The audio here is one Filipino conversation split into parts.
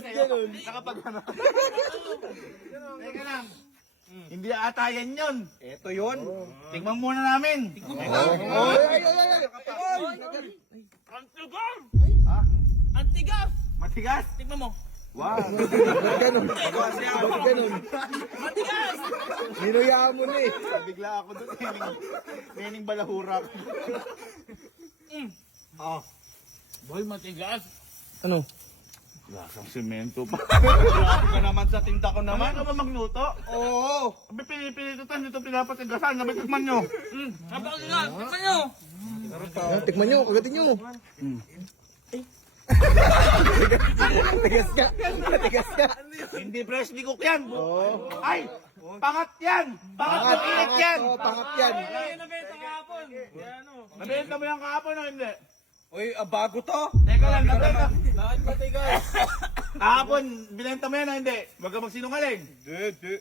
Nakapag ano. Teka lang. Hindi ata yan yun. Ito yun. Tignan muna namin. Ang tigas! Ha? Ang tigas! Matigas? Tignan mo. Wow. Matigas! Ninuyaan mo na eh. Bigla ako doon. Nening balahura. Boy, matigas. Ano? Lasang semento pa. Grabe ka naman sa tinta ko naman. Ano ba magluto? Oo. Abi pinipilitan dito pinapatigasan. Nabi tikman nyo. Napakatigas! Tignan nyo! Tikman nyo, kagatin nyo. Tigas ka. Hindi freshly cook yan. Ay! Pangat yan! Pangat na pilit yan! Oo, pangat yan. Ay, nabenta kahapon. Ano? Nabenta mo yan kahapon o hindi? Uy, bago to. Teka lang, nabenta. Bakit matigas? Kahapon, binenta mo yan o hindi? Huwag ka magsinungaling. Hindi.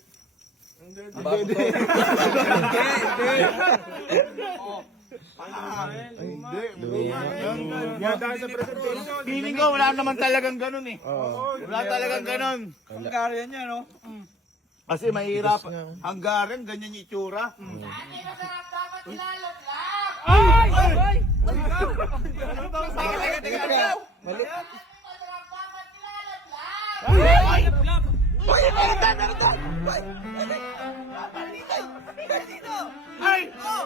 Feeling ko wala naman talagang ganun eh. Wala talagang ganun. Hungarian niya, no? Kasi mahirap. Hanggaran, ganyan yung itsura. Ay! Ay! Teka. Mali. Lap! Ay!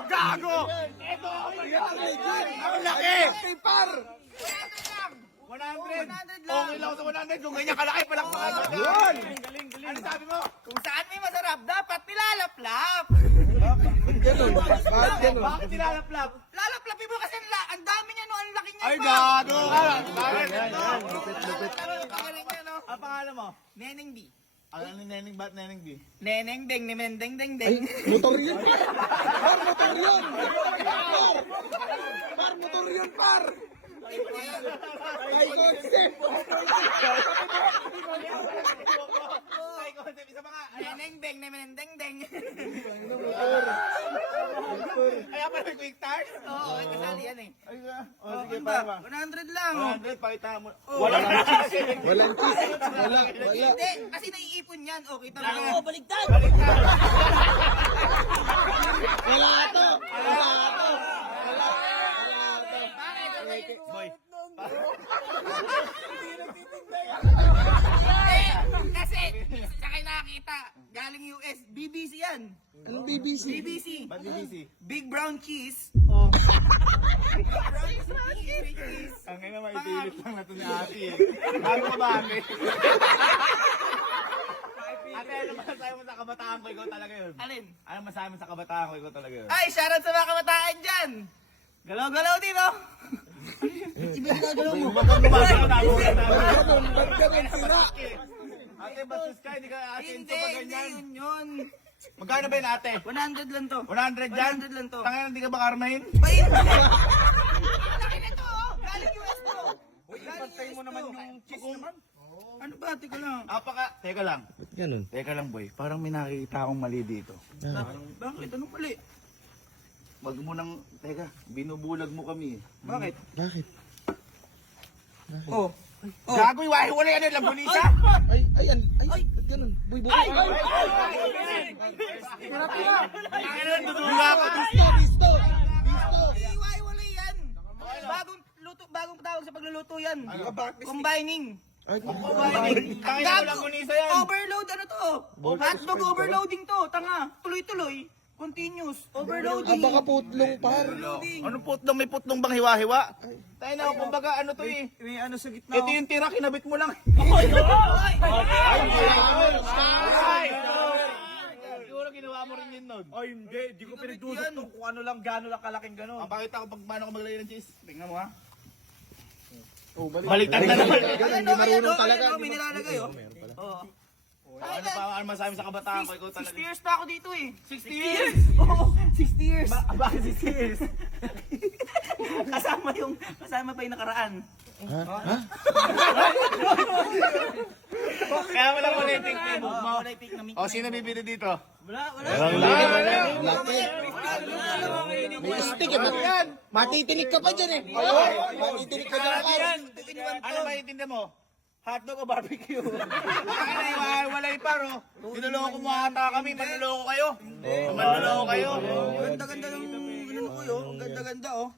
Gago! Ito! Oh my God! Ang laki! Par! 100! Okay lang sa 100. Kung ganyan kalaki, palakpakan mo. Yun! Ano sabi mo? Kung saan may masarap, dapat nilalaplap. Ganun. Bakit ganun? Bakit nilalaplap? Lalaplapin mo kasi ang dami niya no, ang laki niya. Ay, gago ka! Bakit? Pagaling niya no. Ang pangalan mo? Neneng B. Ano ni Neneng Bat, Neneng B? Neneng deng, nemendeng deng Ay, deng. motor yun. Par, motor yun. Par, motor yun, par. Ay, concept. Ay, concept. Isa pa nga. Neneng deng, nemendeng deng. Kaya pala may quick start? Oo, ay kasali yan eh. Ay, sige, Ano para ba? ba? 100 lang. 100, pakita mo. Walang cheese. Wala. Hindi, kasi naiipon yan. O, kita mo. Oo, baligtad. Wala to. Boy. Kasi, sa kayo nakakita, galing US, BBC yan. Anong BBC? BBC. Ba't BBC? Big brown cheese. Ang ina, maipilit lang na ito ni ate eh. Bago ka ba ate? Ate, ano masasabi mo sa kabataan ko? Ikaw talaga yun. Alin? Ano masasabi mo sa kabataan ko? Ikaw talaga yun. Ay, shoutout sa mga kabataan dyan. Galaw-galaw din, oh. Iba yung gagalaw mo. Huwag kang gumagano na ako. Ba't ganun sira? Ate, bastos ka. Hindi ka ate Hindi, ito pa hindi ganyan. yun. Magkano ba yun ate? 100 lang to. 100 dyan? 100 lang to. Tangina, hindi ka ba karmahin? Ba yun? Laki na to, oh. Galing US to. Uy, ipantay mo naman yung cheese naman. Ano ba? Teka lang. Teka lang. Ganun. Teka lang boy. Parang may nakikita akong mali dito. Bakit? Anong mali? Wag mo nang, teka, binubulag mo kami. Bakit? Bakit? Oh. Gago, wala yan yung lambunisa. Ay, ayan. Ay, ba't ganun? Buy. Tangina, tutulog ako. Bisto. Iiwaiwala yan. Bagong tawag sa pagluluto yan. Combining. Ay, Tangina, lambunisa yan. Overload ano to? Hotdog overloading to. Tanga. Tuloy-tuloy. Continuous. Overloading. baka putlong par. Ano putlong? May putlong bang hiwa-hiwa? Tayo na, kumbaga ano to eh. May ano sa gitna. Ito yung tira, kinabit mo lang. Siguro ginawa mo rin yun nun. Ay, hindi. Di ko pinagdudot kung ano lang, gano'n lang kalaking gano'n. Ang pakita ko pag paano ko maglagay ng cheese. Tingnan mo ha. Oh, Baliktad na naman. Hindi marunong talaga. May nilalagay oh. Oo. Ano pa ano masabi sa kabataan ko? Ikaw 60 talaga. years na ako dito eh. 60 years? Oo, 60 years. Bakit 60 years? kasama pa yung nakaraan. Kaya wala mo na yung take mo. Wala yung take na O, sino bibili dito? Wala. Laki. May stick eh. Matitinig ka pa dyan eh. Matitinig ka dyan par. Ano maintindihan mo? Hotdog o barbecue? Walay paro. Niloloko mo ata kami. Manloloko kayo. Manloloko kayo. Ganda-ganda ng ano ko yun. Ganda-ganda oh.